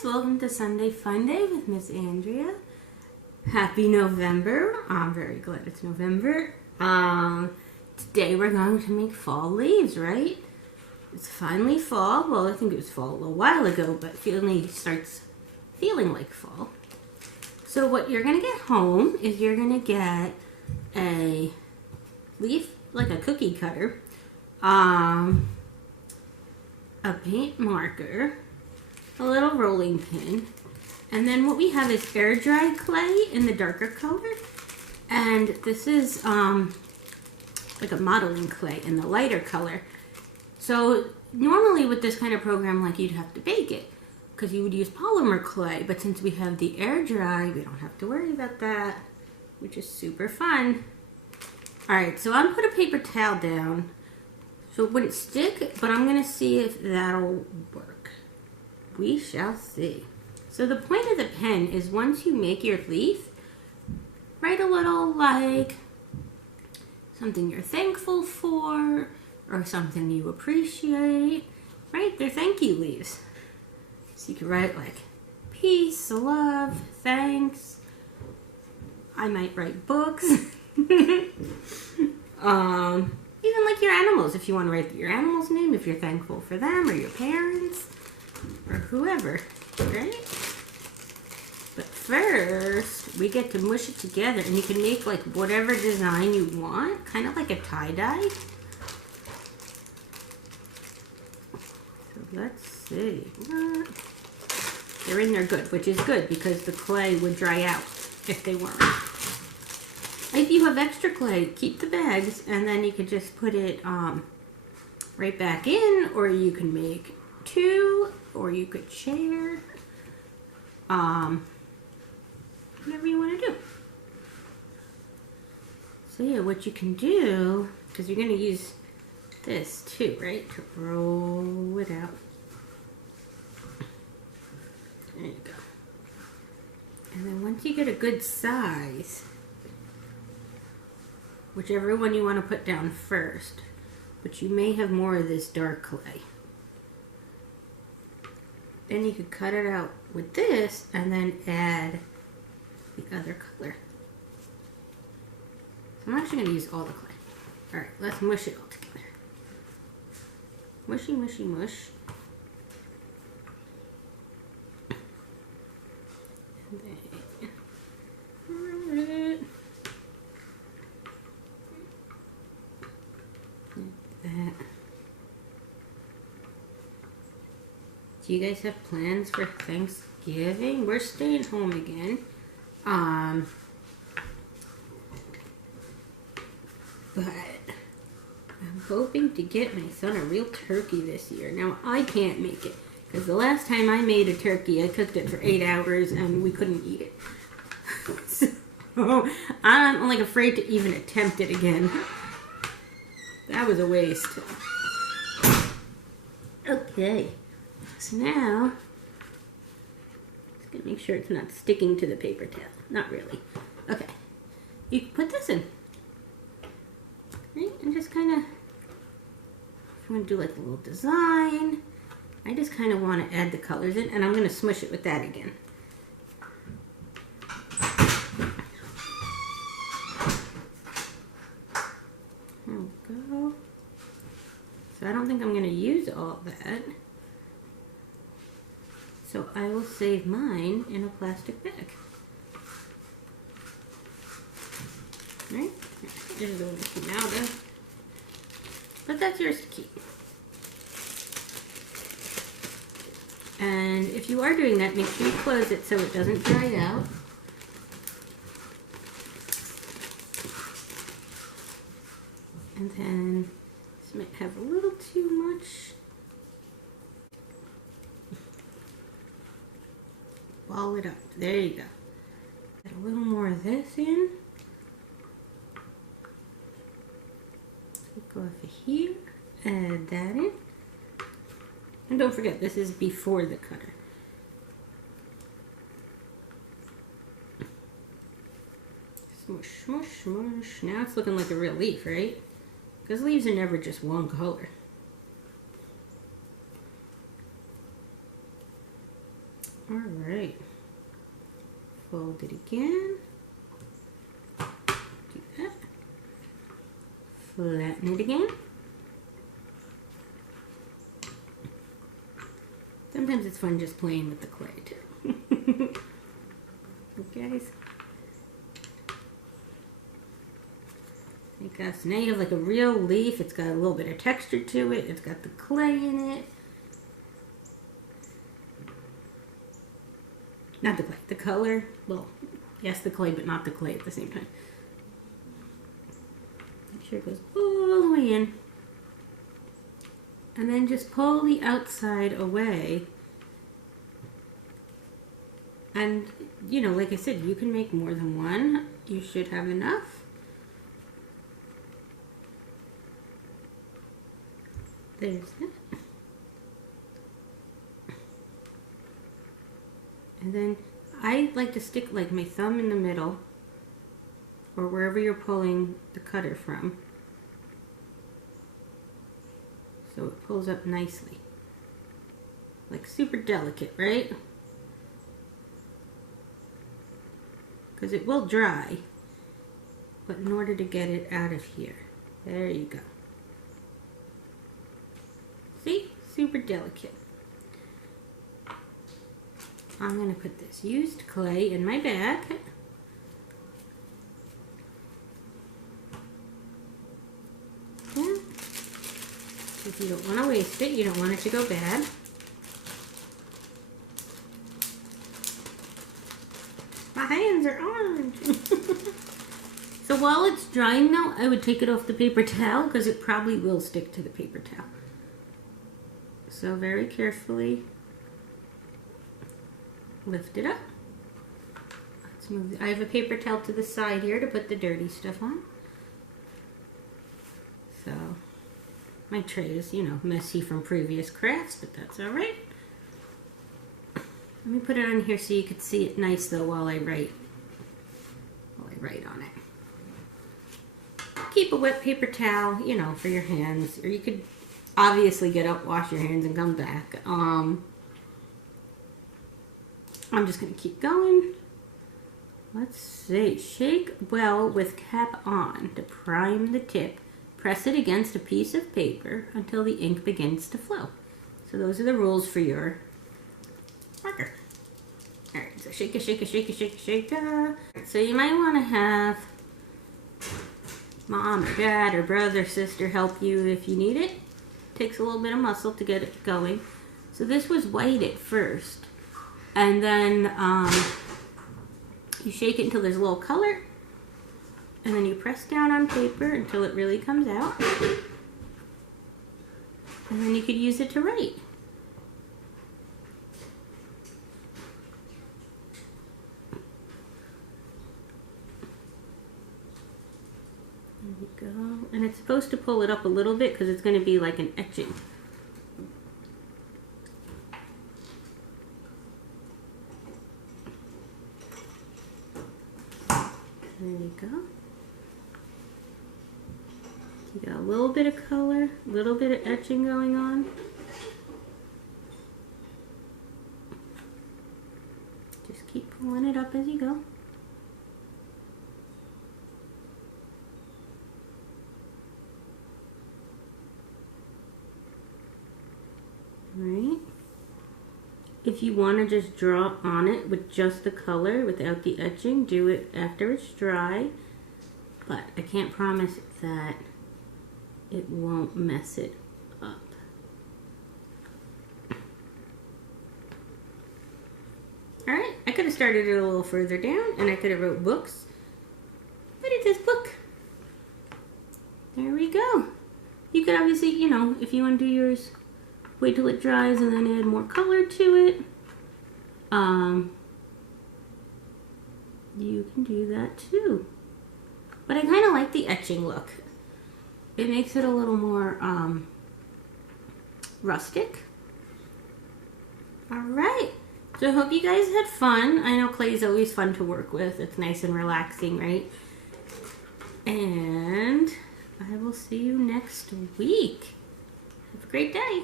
guys, welcome to Sunday Fun Day with Miss Andrea. Happy November. I'm very glad it's November. Today we're going to make fall leaves, right? It's finally fall. Well, I think it was fall a little while ago, but finally starts feeling like fall. So what you're going to get home is you're going to get a leaf, like a cookie cutter, a paint marker, a little rolling pin, and then what we have is air dry clay in the darker color, and this is like a modeling clay in the lighter color. So normally with this kind of program, like, you'd have to bake it because you would use polymer clay, but since we have the air dry, we don't have to worry about that, which is super fun. Alright, so I'm put a paper towel down so it wouldn't stick, but I'm going to see if that'll work. We shall see. So the point of the pen is once you make your leaf, write a little, like, something you're thankful for or something you appreciate. Right? They're thank you leaves. So you can write like peace, love, thanks. I might write books. Even like your animals, if you want to write your animal's name, if you're thankful for them or your parents or whoever, right? But first, we get to mush it together, and you can make like whatever design you want, kind of like a tie-dye. So let's see. They're in there good, which is good because the clay would dry out if they weren't. If you have extra clay, keep the bags, and then you could just put it right back in, or you can make two, or you could share. Whatever you want to do. So yeah, what you can do, because you're going to use this too, right? To roll it out. There you go. And then once you get a good size, whichever one you want to put down first, but you may have more of this dark clay. Then you could cut it out with this and then add the other color. So I'm actually going to use all the clay. Alright, let's mush it all together. Mushy, mushy, mush. And then that. Do you guys have plans for Thanksgiving? We're staying home again. But I'm hoping to get my son a real turkey this year. Now, I can't make it because the last time I made a turkey, I cooked it for 8 hours and we couldn't eat it. So I'm like afraid to even attempt it again. That was a waste. Okay, so now just gonna make sure it's not sticking to the paper towel. Not really. Okay, you can put this in, right? And just kind of, if you want to do like a little design, I just kind of want to add the colors in, and I'm gonna smush it with that again. Go. So I don't think I'm going to use all that. So I will save mine in a plastic bag. Right? This is the one that came out of. But that's yours to keep. And if you are doing that, make sure you close it so it doesn't dry out. And then this might have a little too much. Ball it up. There you go. Add a little more of this in. Go over here. Add that in. And don't forget, this is before the cutter. Smush, smush, smush. Now it's looking like a real leaf, right? Because leaves are never just one color. All right. Fold it again. Do that. Flatten it again. Sometimes it's fun just playing with the clay too. Okay. So now you have like a real leaf. It's got a little bit of texture to it. It's got the clay in it. Not the clay, the color. Well, yes, the clay, but not the clay at the same time. Make sure it goes all the way in. And then just pull the outside away. And, you know, like I said, you can make more than one. You should have enough. There's that. And then I like to stick like my thumb in the middle or wherever you're pulling the cutter from. So it pulls up nicely. Like super delicate, right? Because it will dry. But in order to get it out of here, there you go. See? Super delicate. I'm going to put this used clay in my bag. Yeah. If you don't want to waste it, you don't want it to go bad. My hands are orange. So while it's drying though, I would take it off the paper towel because it probably will stick to the paper towel. So very carefully lift it up. Let's move. I have a paper towel to the side here to put the dirty stuff on. So my tray is, you know, messy from previous crafts, but that's all right. Let me put it on here so you can see it nice though while I write on it. Keep a wet paper towel, you know, for your hands, or you could obviously get up, wash your hands, and come back. I'm just going to keep going. Let's see. Shake well with cap on to prime the tip. Press it against a piece of paper until the ink begins to flow. So those are the rules for your marker. Alright, so shake it, shake it, shake it, shake it, shake it. So you might want to have mom or dad or brother, sister help you if you need it. Takes a little bit of muscle to get it going. So this was white at first. And then you shake it until there's a little color. And then you press down on paper until it really comes out. And then you could use it to write. There we go. And it's supposed to pull it up a little bit because it's going to be like an etching. There you go. You got a little bit of color, a little bit of etching going on. Just keep pulling it up as you go. Alright. If you want to just draw on it with just the color without the etching, do it after it's dry. But I can't promise that it won't mess it up. Alright, I could have started it a little further down and I could have wrote books. But it says book. There we go. You could obviously, you know, if you want to do yours, wait till it dries and then add more color to it. You can do that too. But I kind of like the etching look. It makes it a little more rustic. Alright. So I hope you guys had fun. I know clay is always fun to work with. It's nice and relaxing, right? And I will see you next week. Have a great day.